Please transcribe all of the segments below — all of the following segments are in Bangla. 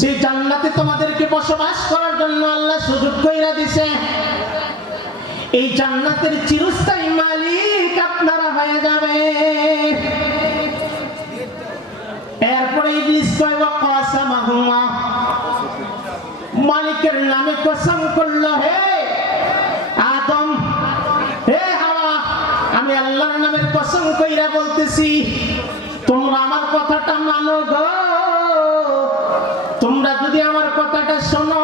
যে জান্নাতে তোমাদেরকে বসবাস করার জন্য আল্লাহ সুযোগ কইরা দিছে, এই জান্নাতের চিরস্থায়ী মালিক আপনারা হয়ে যাবে। এরপরে ইবলিস কয় ওয়া কাসামাহুমা, মালিকের নামে কসম করলো, হে আদম, হে হাওয়া, আমি আল্লাহর নামের কসম কইরা বলতেছি তোমরা আমার কথাটা মানো গো। তোমরা যদি আমার কথাটা শোনো,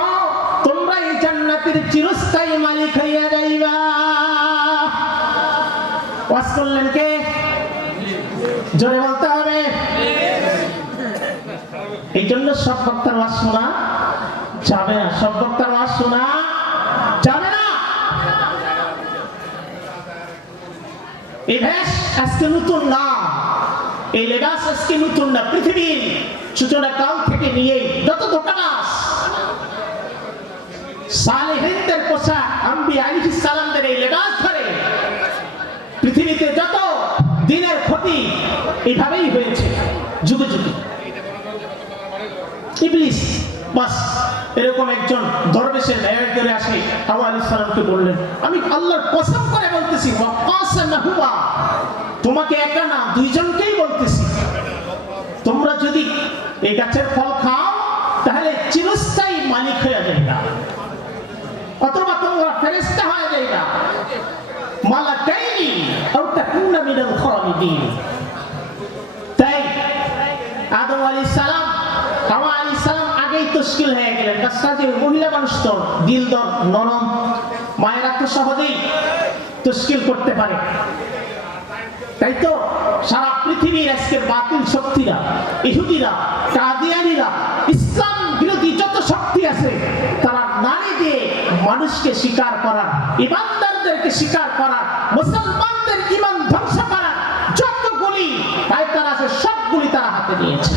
তোমরা এই জান্নাতের চিরস্থায়ী মালিক হইয়া যাইবা। ওয়াজ করলেন কে? জোরে বলতে হবে। এই জন্য সব বক্তার ওয়াজ শোনা যাবে না, সব বক্তার ওয়াজ শোনা যাবে না। এই ভেষ আজকে নতুন না, এই লেবাস আজকে নতুন না। পৃথিবীর সূচনা কাল থেকে নিয়ে যত দোকানাস সালেহিনদের পোশাক, আম্বিয়া আলাইহিস সালামদের এই লেবাস ধরে পৃথিবীতে যত দিনের ক্ষতি এইভাবেই হয়েছে যুগে যুগে। ইবলিস বাস এরকম একজন দরবেশের ন্যায় করে আসে হাওয়া আলাইহিস সালামকে বললেন, আমি আল্লাহর কসম করে বলতেছি, ওয়া কাসামাহুমা, তোমাকে একা না দুইজনকেই বলতেছি, তোমরা যদি এই গাছের ফল খাও তাহলে চিরস্থায়ী মালিক হয়ে যাইবা, অথবা তোমরা ফেরেশতা হয়ে যাইবা, মালাকাইনি আও তাকুনা মিনাল খালিদিন। তাই আদম আলাইহিস সালাম, হাওয়া আলাইহিস সালাম আগেই তশকিল হয়ে গেলেন। কাজে মহিলা মানুষ তো দিল দর নরম, মায়েরা তো সহজেই তশকিল করতে পারে। তাই তো সারা পৃথিবীর আজকের বাতিল শক্তিরা, ইহুদিরা, কাদিয়ানীরা, ইসলাম বিরোধী যত শক্তি আছে, তারা নারী দিয়ে মানুষকে শিকার করার, ইমানদারদেরকে শিকার করার, মুসলমানদের ঈমান ধ্বংস করার যতগুলি পায়তারা আছে সবগুলি তারা হাতে নিয়েছে।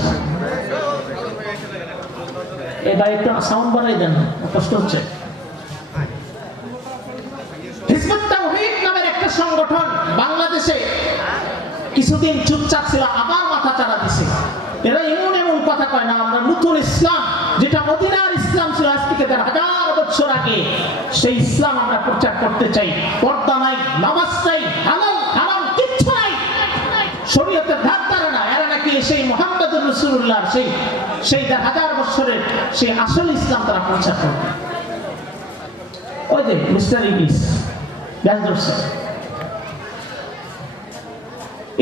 এবার একটু সাউন্ড বাড়াই দেন, কষ্ট হচ্ছে। হিজবুত তাওহীদ নামের একটা সংগঠন বাংলাদেশে কিছুদিন চুপচাপ ছিল, আবার মাথা চাড়া দিছে। এরা এমন এমন কথা কয় না, আমরা নতুন ইসলাম, যেটা মদিনার ইসলাম ছিল আজ থেকে 1000 বছর আগে, সেই ইসলাম আমরা প্রচার করতে চাই। পর্দা নাই, নামাজ নাই, হালাল হারাম কিচ্ছু নাই, শরীয়তের ধার ধারে না। এরা নাকি সেই মুহাম্মদুর রাসূলুল্লাহ সেই 1000 বছরের সেই আসল ইসলাম তারা প্রচার করবে। ওই যে মিস্টার ইবলিস ব্যাস ধরছে,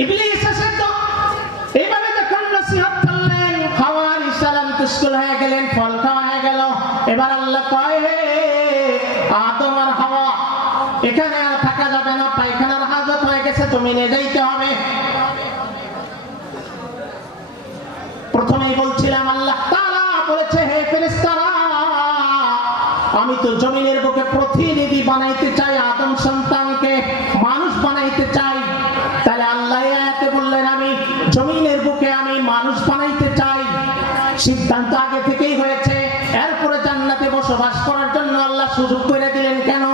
ইবলিস এসে তো এইভাবে যখন নসিহত করলেন, হাওয়া আলাইহিস সালাম তুষ্কুল হয়ে গেলেন, ফল খাওয়া হয়ে গেল। এবার আল্লাহ কয়, হে আদম আর হাওয়া, এখানে আর থাকা যাবে না, পায়খানার হাজত হয়ে গেছে, তুমি নিয়ে যাইতে হবে। প্রথমেই বলছিলাম আল্লাহ তাআলা বলেছে, হে ফেরেশতারা, আমি তো জমিনের বুকে প্রতিনিধি বানাইতে চাই, আদম সন্তানকে মানুষ বানাইতে চাই। তাহলে আল্লাহ আয়াতে বললেন, আমি জমিনের বুকে আমি মানুষ বানাইতে চাই। সিদ্ধান্ত আগে থেকেই হয়েছে। এরপরে জান্নাতে বসবাস করার জন্য আল্লাহ সুযোগ করে দিলেন। কেন?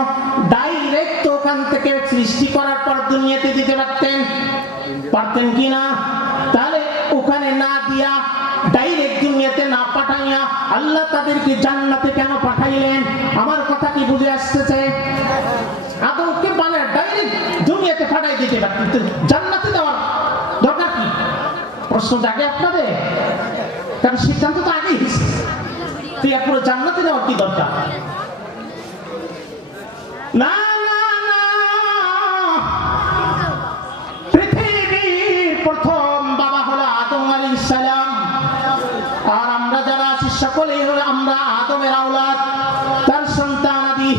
ডাইরেক্ট ওখান থেকে সৃষ্টি করার পর দুনিয়াতে দিতে পারতেন কি না? তাহলে ওখানে না দিয়া, ডাইরেক্ট দুনিয়াতে না পাঠাইয়া আল্লাহ তাদেরকে জান্নাতে কেন পাঠাইলেন? আমার কথা কি বুঝে আসতেছে? আদমকে মানে ডাইরেক্ট দুনিয়াতে পাঠাই দিতে পারতেন, জান্নাতে দেওয়ার দরকার কি? প্রশ্ন জাগে আপনাদের? কারণ সিদ্ধান্ত তো আগেই হয়েছে, তুই এরপরে জান্নাতে দেওয়ার কি দরকার? না, পৃথিবীর প্রথম বাবা হলো আদম আলাইহিস সালাম, আর আমরা যারা আছি সকলেই হলো আমরা আদমের আওলাদ, তার সন্তানাদি।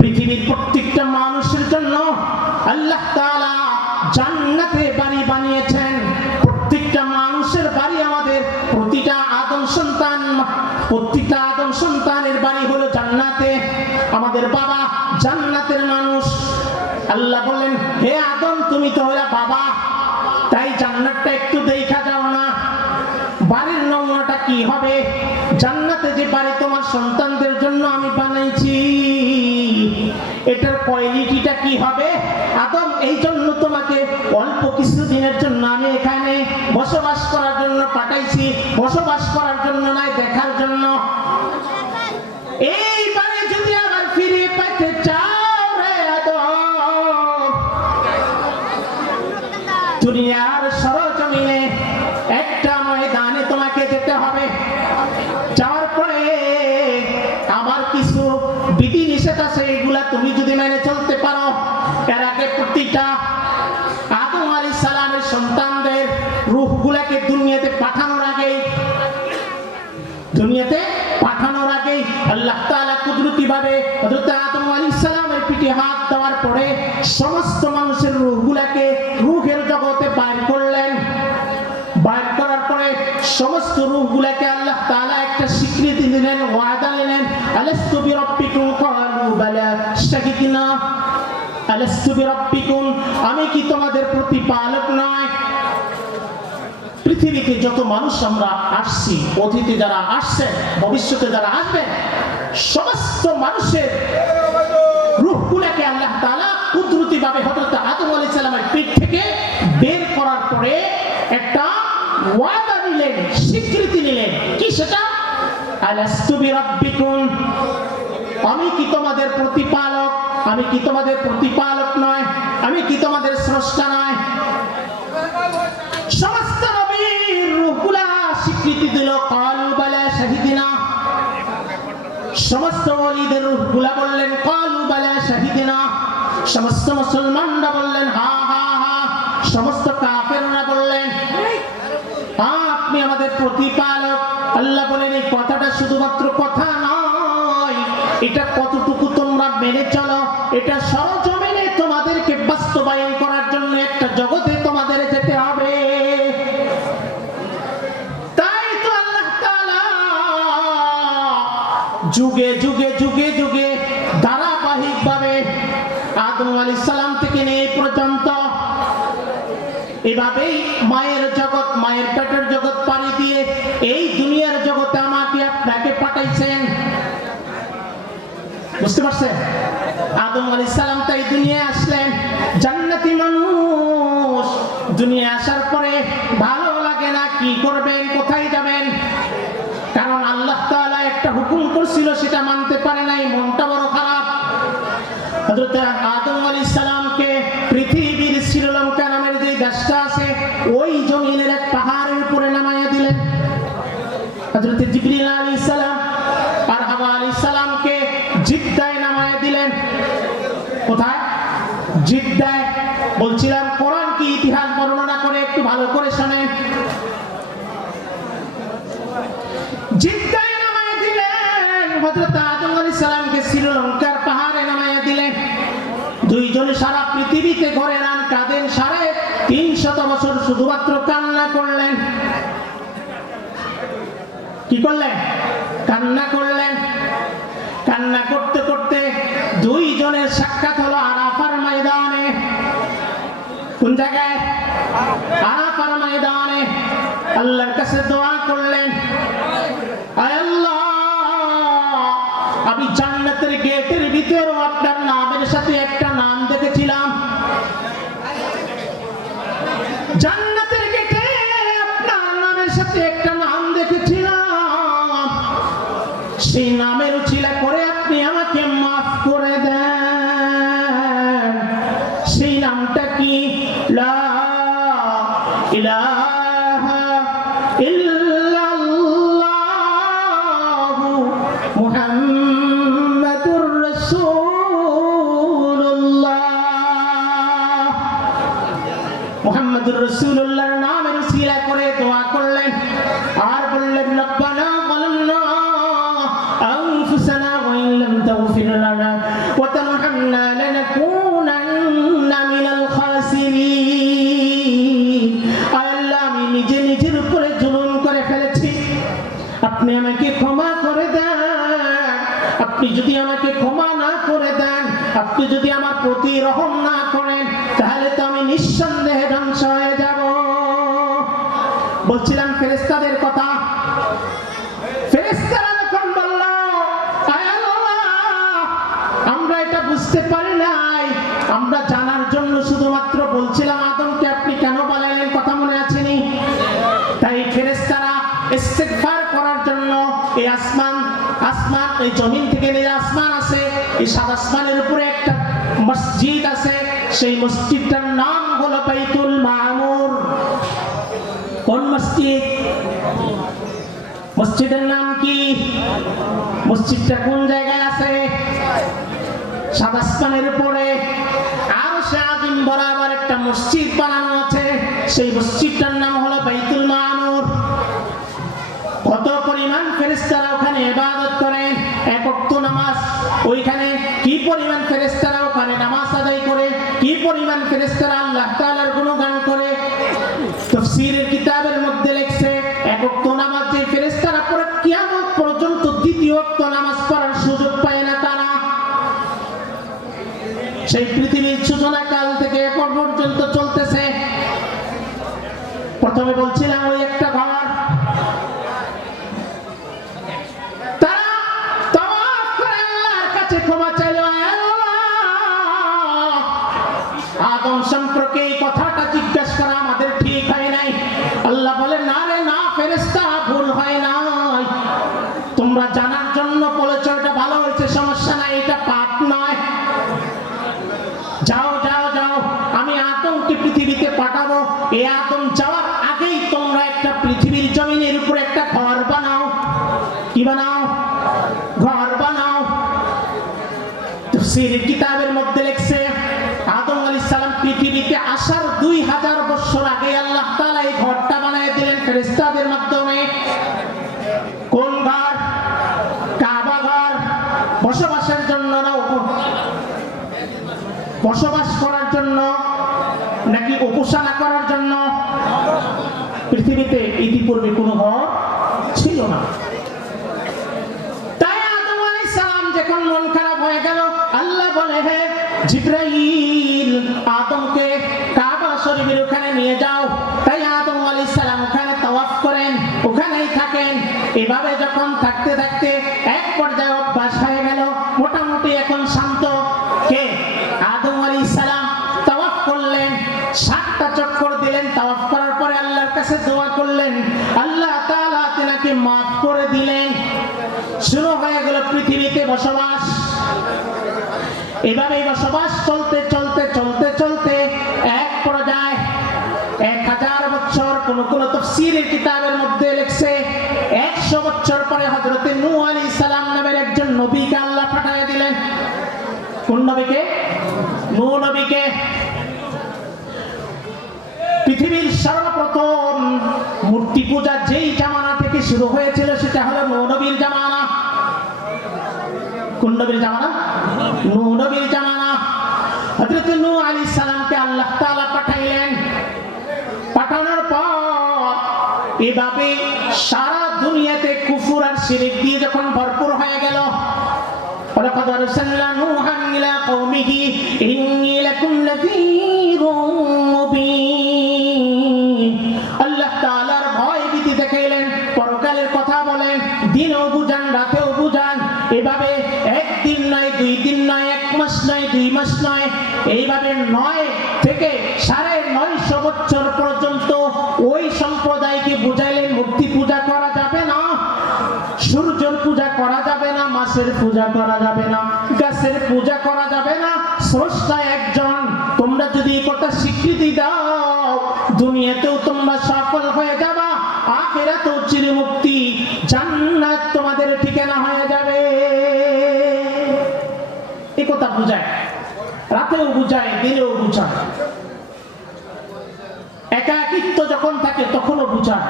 পৃথিবীর প্রত্যেকটা মানুষের জন্য আল্লাহ তাআলা জান্নাতে বাড়ি বানিয়েছেন। প্রত্যেকটা মানুষের বাড়ি আমাদের, প্রতিটা আদম সন্তানের বাড়ি হলো জান্নাতে। আমাদের বাবা জান্নাতের মানুষ। আল্লাহ বলেন, হে আদম, তুমি তো হলো বাবা, তাই জান্নাতটা একটু দেখা যাও না, বাড়ির নমুনাটা কি হবে? জান্নাতে যে বাড়ি তোমার সন্তানদের জন্য আমি বানাইছি, এটার কোয়ালিটিটা কি হবে? আদম, এই জন্য তোমাকে অল্প কিছুদিনের জন্য আমি এখানে বসবাস করার জন্য পাঠাইছি। বসবাস করার জন্য নয়, দেখার দুনিয়াতে পাঠানোর আগে আল্লাহ তাআলা কুদরতিভাবে হযরত আদম আলাইহিস সালামের পিঠে হাত দেওয়ার পরে সমস্ত মানুষের রূহগুলোকে রূহের জগতে বাইর করলেন। বাইর করার পরে সমস্ত রূহগুলোকে আল্লাহ তাআলা একটা স্বীকৃতি দিলেন, ওয়াদা নিলেন, আলাস্তু বিরাব্বিকুম ক্বালু বালা শাহিদনা। আলাস্তু বিরাব্বিকুম, আমি কি তোমাদের প্রতিপালক নয়? পৃথিবীতে যত মানুষ আমরা আসছি, অতীতে যারা আসছেন, ভবিষ্যতে যারা আসবেন, সমস্ত মানুষের রূহগুলোকে আল্লাহ তাআলা কুদরতিভাবে হযরত আদম আলাইহিস সালামের পেট থেকে বের করার পরে একটা ওয়াদা নিলেন, স্বীকৃতি নিলেন। কি সেটা? আলাস্তু বিরাব্বিকুম, আমি কি তোমাদের প্রতিপালক? আমি কি তোমাদের প্রতিপালক নয়? আমি কি তোমাদের স্রষ্টা নয়? সমস্ত নবীর রূহগুলা স্বীকৃতি দিল, ক্বালু বালা শাহিদিনা। সমস্ত ওলিদের রূহগুলা বললেন ক্বালু বালা শাহিদিনা। সমস্ত মুসলমানরা বললেন হা হা হা। সমস্ত কাফেররা বললেন আপনি আমাদের প্রতিপালক। আল্লাহ বলেন এই কথাটা শুধুমাত্র কথা নয়, এটা কতটুকু তোমরা মেনে চলো, এটা সরজমিনে তোমাদেরকে বাস্তবায়ন করার জন্য একটা জগতে তোমাদের যেতে হবে। তাই তো আল্লাহ তাআলা যুগে যুগে যুগে যুগে ধারাবাহিকভাবে আদম আলাইহিস সালাম থেকে নিয়ে পর্যন্ত এভাবেই মায়ের জগৎ, মায়ের পেটের জগৎ পাড়ি দিয়ে এই দুনিয়ার জগতে আমাকে আপনাকে পাঠাইছেন। বুঝতে পারছেন? আদম আলাইহিস সালাম তাই দুনিয়ায় আসলেন জান্নাতি মানুষ। দুনিয়া আসার পরে ভালো লাগে না, কি করবেন, কোথায় যাবেন? কারণ আল্লাহ তাআলা একটা হুকুম করছিল, সেটা মানতে পারে নাই, মনটা বড় খারাপ। হযরত আদম আলাইহিস সালামকে পৃথিবীর শ্রীলঙ্কা নামের যে দেশটা আছে ওই জমিনের এক পাহাড়ের উপরে নামাইয়া দিলেন। হযরত জিবরিল আলাইহিস সালাম আর হাওয়া আলাইহিস সালামকে জিদ্দায় নামাইয়া দিলেন। কোথায়? জিদ্দায়। বলছিলাম কোরআন কি ইতিহাস বর্ণনা করে, একটু ভালো করে শুনেন। জিদ্দায় নামাইয়া দিলেন হযরত আদম আলাইহিস সালামকে, শ্রীলঙ্কার পাহাড়ে নামাইয়া দিলেন। দুইজন সারা পৃথিবীতে ঘরে রান কাঁদেন, 350 বছর শুধুমাত্র কান্না করলেন। কি করলেন? কান্না করলেন। কান্না করতে করতে দুইজনের সাক্ষাৎ হলো আরাফার ময়দানে। কোন জায়গায়? আরাফার ময়দানে। আল্লাহর কাছে দোয়া করলেন, আয় আল্লাহ, আমি জান্নাতের গেটের ভিতরে আপনার নামের সাথে একটা নাম দেখেছিলাম। জান্নাতের গেটে আপনার নামের সাথে একটা নাম দেখেছিলাম। সেই নামের উছিলা করে আপনি আমাকে মাফ করে দেন। সেই নামটা কি? লা ইলাহা ইল্লাল্লাহু মুহাম্মাদুর রাসূলুল্লাহ। মুহাম্মাদুর রাসূলুল্লাহর নামের উছিলা করে দোয়া করলেন আর বললেন রব্বানা যালামনা আনফুসানা ওয়া ইন লাম তাগফির লানা ওয়া তারহামনা লানাকুনান্না মিনাল খাসিরিন। আল্লাহ, আমি নিজে নিজের উপরে জুলুম করে ফেলেছি, আপনি আমাকে ক্ষমা করে দেন। আপনি যদি আমাকে ক্ষমা না করে দেন, আপনি যদি আমার প্রতি রহম না করেন, তাহলে তো আমি নিঃসন্দেহে ধ্বংস হয়ে যাব। বলছিলাম ফেরেশতাদের কথা। ফেরেশতারা যখন বলল আয় আল্লাহ, আমরা এটা বুঝতে পারি নাই, আমরা জানার জন্য শুধুমাত্র বলছিলাম আদমকে আপনি কেন বানাইলেন, কথা মনে আছে নি? তাই ফেরেশতারা ইস্তিগফার করার জন্য এই আসমান এই জমিন থেকে নিয়ে আসমান আছে, এই সাত আসমানের উপরে একটা মসজিদ আছে। সেই মসজিদটার নাম হলো বাইতুল মামুর। কোন মসজিদ? মসজিদের নাম কি? মসজিদটা কোন জায়গায় আছে? সাত আসমানের উপরে আরশে আজিম বরাবর একটা মসজিদ বানানো আছে। সেই মসজিদটার নাম হলো বাইতুল মামুর। কত পরিমাণ ফেরেশতা ফেরেশতারা আল্লাহ তাআলার গুণগান করে। তাফসীরের কিতাবের মধ্যে লেখছে এক ওয়াক্ত নামাজ যে ফেরেশতারা পড়ে কিয়ামত পর্যন্ত দ্বিতীয় ওয়াক্ত নামাজ পড়ার সুযোগ পায় না তারা। সেই পৃথিবীর সূচনা কাল থেকে এখন পর্যন্ত চলতেছে। প্রথমে বলছিলাম ওই একটা ঘর, তারা তাওয়াফ করে আল্লাহর কাছে ক্ষমা চাইল, আদম সম্পর্কে এই কথাটা জিজ্ঞাসা করা আমাদের ঠিক হয় নাই। আল্লাহ বলে না রে না ফেরেশতা, ভুল হয় নাই, তোমরা জানার জন্য বলেছো, এটা ভালো হয়েছে, সমস্যা নাই, এটা পাপ নয়। যাও যাও যাও, আমি আদমকে পৃথিবীতে পাঠাবো, এই আদম যাওয়ার আগেই তোমরা একটা পৃথিবীর জমিনের উপরে একটা ঘর বানাও। কি বানাও? ঘর বানাও। তাফসীরের কিতাবের মধ্যে লেখছে আদম আলাইহিস সালাম পৃথিবীতে আসার 2000 বছর আগে আল্লাহ তাআলা এই ঘরটা বানিয়ে দিলেন ফেরেশতাদের মাধ্যমে। কোন ঘর? কাবা ঘর। বসবাসের জন্য না বসবাস করার জন্য নাকি উপাসনা করার জন্য? পৃথিবীতে ইতিপূর্বে কোনো ঘর ছিল না। তাই আদম আলাইহিস সালাম যখন মন খারাপ হয়ে গেল, আল্লাহ বলে হে জিবরাইল, আদমকে কাবা শরীফের ওখানে নিয়ে যাও। তাই আদম আলাইহিস সালাম ওখানে তাওয়াফ করেন, ওখানেই থাকেন। এভাবে যখন থাকতে থাকতে এক পর্যায়ে অভ্যাস হয়ে গেল, মোটামুটি এখন শান্ত। কে? আদম আলাইহিস সালাম তাওয়াফ করলেন, 7টা চক্কর দিলেন। তাওয়াফ করার পরে আল্লাহর কাছে দোয়া করলেন, আল্লাহ তাআলা তিনাকে মাফ করে দিলেন। শুরু হয়ে গেল পৃথিবীতে বসবাস। এভাবে বসবাস চলতে চলতে চলতে চলতে এক পর্যায়ে 1000 বছর, কোন কোন তাফসীরের কিতাবের মধ্যে লেখছে 100 বছর পরে হযরত নূহ আলাইহিস সালাম নামের একজন নবীকে আল্লাহ পাঠিয়ে দিলেন। কোন নবীকে? নূহ নবীকে। পৃথিবীর সর্বপ্রথম মূর্তি পূজা যেই জামানা থেকে শুরু হয়েছিল সেটা হলো নূহ নবীর জামানা। কোন নবীর জামানা? নূহ নবীর জামানা। হযরত নূহ আলাইহিস সালামকে আল্লাহ তাআলা পাঠাইলেন। পাঠানোর পর এভাবে সারা দুনিয়াতে কুফর আর শিরক দিয়ে যখন ভরপুর হয়ে গেল, ওয়ালাকাদ আরসালনা নূহান ইলা কওমিহি ইন্নী লাকুম নাযীরুম মুবিন। আল্লাহ তাআলার ভয় ভীতি দেখাইলেন, পরকালের কথা বলেন, দিনেও বুঝান রাতেও বুঝান। এভাবে একদিন নয়, 2 দিন নয়, 1 মাস নয়, 2 মাস নয়, এইভাবে 9 থেকে 950 বছর পর্যন্ত ওই সম্প্রদায়কে বুঝাইলেন মূর্তি পূজা করা যাবে না, সূর্যের পূজা করা যাবে না, মাছের পূজা করা যাবে না, গাছের পূজা করা যাবে না, স্রষ্টা একজন। তোমরা যদি এই কথা স্বীকৃতি দাও, দুনিয়াতেও তোমরা সফল হয়ে যাবা, আখিরাতেও চিরমুক্তি, জান্নাত তোমাদের ঠিকানা হয়ে যাবে। এই কথা বুঝায়, রাতেও বুঝায়, দিনেও বুঝায়। একাকিত্ব যখন থাকে তখনও বুঝায়।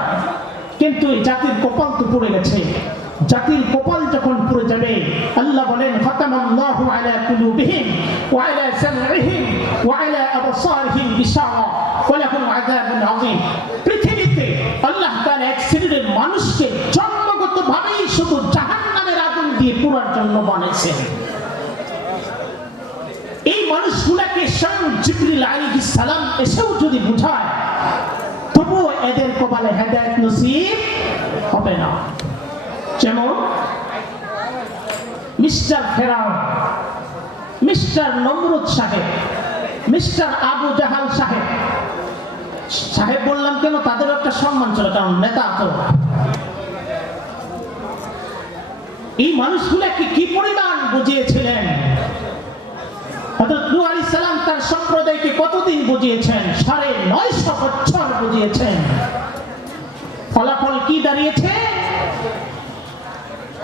কিন্তু এই জাতির কপাল তো পড়ে গেছে। জাতির কপাল যখন পুড়ে যাবে, আল্লাহ বলেন খাতামাল্লাহু আলা কুলুবিহিম ওয়া আলা সামঈহিম ওয়া আলা আবসারিহিম গিশাওয়া ওয়া লাহুম আযাবুন আযীম। পৃথিবীতে আল্লাহ তাআলা এক শ্রেণীর মানুষকে জন্মগতভাবেই শুধু জাহান্নামের আগুন দিয়ে পোড়ার জন্য বানিয়েছেন। এই মানুষগুলোকে স্বয়ং জিবরিল আলাইহিস সালাম এসেও যদি বুঝায়, তবুও এদের কপালে হেদায়েত নসিব হবে না। যেমন মিস্টার ফেরাউন, মিস্টার নমরুদ সাহেব, মিস্টার আবু জাহাল সাহেব। সাহেব বললাম কেন? তাদের একটা সম্মান ছিল, কারণ নেতা তো। এই মানুষগুলোকে কি পরিমাণ বুঝিয়েছিলেন? হযরত নূহ আলাইহিস সালাম তার সম্প্রদায়কে কতদিন বুঝিয়েছেন? 950 বছর বুঝিয়েছেন। ফলাফল কি দাঁড়িয়েছে?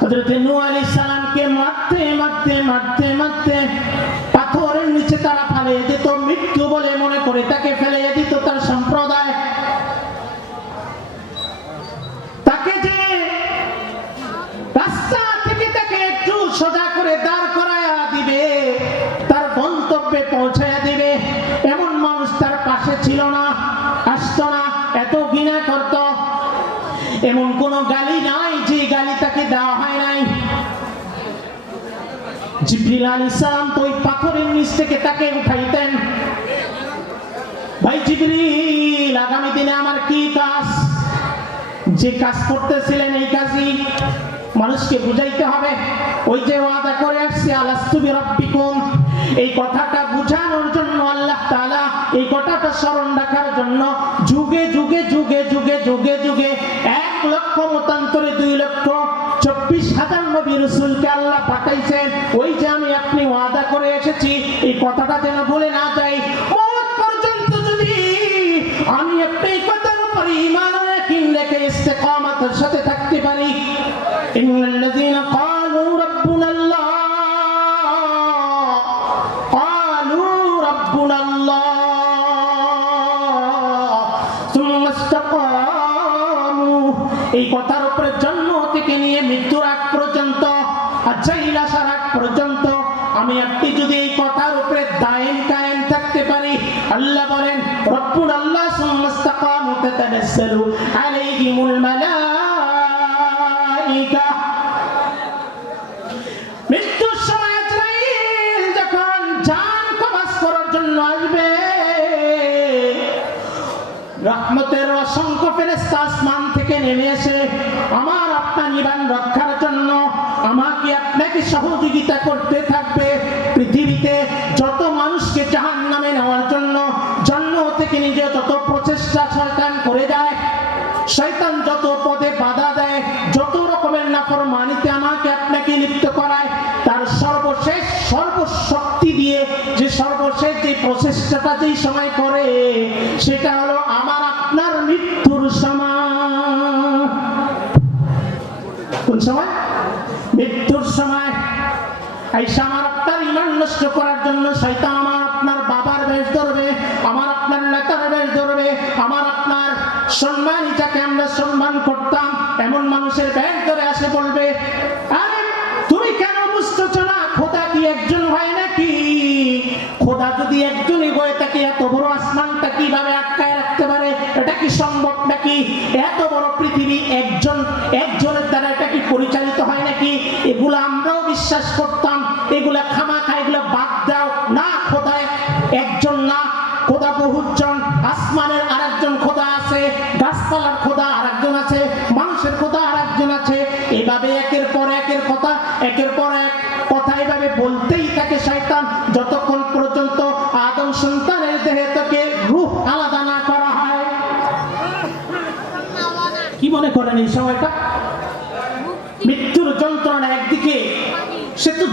হযরত নূহ আলাইহিস সালামকে মারতে মারতে মারতে মারতে পাথরের নিচে তারা ফেলে দিত, মৃত্যু বলে মনে করে তাকে ফেলে দিত তার সম্প্রদায়। তাকে যে রাস্তা থেকে তাকে একটু সোজা করে দাঁড় করায়া দিবে, তার গন্তব্যে পৌঁছায়া দিবে, এমন এমন কোন গালি নাই যে গালি তাকে দেওয়া হয় নাই। জিবরিল আলাইহিস সালাম তো ওই পাথরের নিচ থেকে তাকে উঠাইতেন। ভাই জিবরিল, আগামী দিনে আমার কি কাজ? যে কাজ করতেছিলেন এই কাজই মানুষকে বুঝাইতে হবে। ওই যে ওয়াদা করে আসছে আলাস্তু বিরাব্বিকুম, এই কথাটা বুঝানোর জন্য আল্লাহ তাআলা এই কথাটা স্মরণ রাখার জন্য যুগে যুগে যুগে যুগে যুগে যুগে 1 লক্ষ মতান্তরে 2,24,000 নবী রাসূলকে আল্লাহ পাঠাইছেন। ওই যে আমি আপনি ওয়াদা করে এসেছি, এই কথাটা যেন ভুলে না যাই। মওত পর্যন্ত যদি আমি আপনি এই কথার উপর ঈমান ও ইয়াকিন রেখে ইস্তেকামতের সাথে থাকতে পারি। ইন্নাল্লাযীনা ক্বালু রাব্বুনা আল্লাহ এই কথার উপরে জন্ম থেকে নিয়ে মৃত্যুর আগ পর্যন্ত, আজাইল আসার আগ পর্যন্ত আমি আপনি যদি এই কথার উপরে দায়েম কায়েম থাকতে পারি, আল্লাহ বলেন রব্বুল আল্লাহ সুম্মাস্তাকামু তাতানাজ্জালু আলাইহিমুল মালাইকা। মৃত্যুর সময় আজরাইল যখন জান কবজ করার জন্য আসবে, রহমতের অসংখ্য ফেরেশতা আসমান থেকে নেমে এসে আমার আপনার জীবন রক্ষার জন্য আমাকে আপনাকে সহযোগিতা করতে থাকবে। পৃথিবীতে যত মানুষকে জাহান্নামে নেওয়ার জন্য জন্ম থেকে নিজে যত প্রচেষ্টা শয়তান করে যায়, শয়তান যত পদে বাধা দেয়, যত রকমের নাফরমানিতে আমাকে আপনাকে লিপ্ত করায়, তার সর্বশেষ সর্বশক্তি দিয়ে যে সর্বশেষ যে প্রচেষ্টাটা যেই সময় করে, সেটা হলো আমার আপনার মৃত্যুর সময়। কোন সময়? মৃত্যুর সময়। আইসা আমার আপনার ঈমান নষ্ট করার জন্য শয়তান আমার আপনার বাবার বেশ ধরবে, আমার আপনার নেতার বেশ ধরবে, আমার আপনার সম্মানী যাকে আমরা সম্মান করতাম এমন মানুষের বেশ ধরে আসে বলবে, আরে তুমি কেন বুঝতেছ না খোদা কি একজন হয় নাকি? খোদা যদি একজনই হয়ে থাকে এত বড় আসমানটা কিভাবে আটকায় রাখতে পারে? এটা কি সম্ভব নাকি? এত বড় পৃথিবী একজনের দ্বারা এটা কি পরিচালিত হয় নাকি? এগুলো আমরাও বিশ্বাস করতাম, এগুলা খামাখা, এগুলো বাদ দাও না। খোদা একজন না, খোদা বহুজন। আসমানের আরেকজন খোদা আছে, গাছপালার খোদা আরেকজন আছে, মানুষের খোদা আরেকজন আছে। এভাবে একের পর একের কথা, একের পর এক কথা এভাবে বলতেই থাকে শয়তান, যতক্ষণ পর্যন্ত আদম সন্তানের দেহে থেকে রূহ আলাদা না করা হয়। কি মনে করেন এই সময়টা? মৃত্যুর যন্ত্রণা একদিকে, সে তো